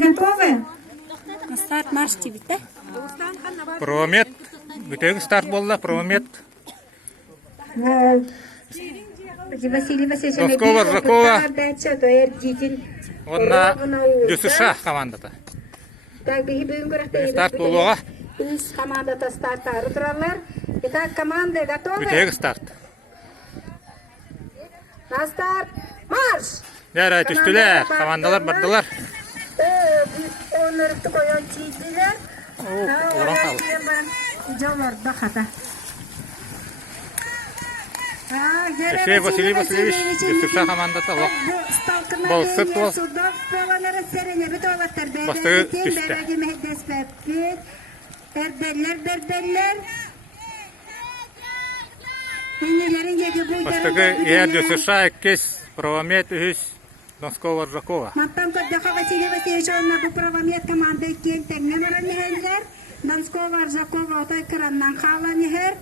Готовы? Старт марш тебе, да? Промет. Бүтегі старт болды, промет. Василий Васильевич. Доскова, Ржакова. Дедин. Онна ДЮСШ командата. Так, бүгін Старт болуға. Үз командата старттары тұралар. Итак, команды готовы? Бүтегі старт. На старт. Марш! Дәрі түстілер, командалар бардылар. Onları koyan çizdiler. Оран қалды. Жолорда хата. Ешей Василий Васильевич, ДЮСШ командата лоқ. Бол сырт бол. Бастығы түсті. Бастығы ер ДЮСШ 2, Промет 3, Доскова, Ржакова. Маттан Коддяха Василий Васильевич, онна бұл правомет команда кен тәңнен оран ехелдер. Донскова, Ржакова, отай кыраннан қалан ехер.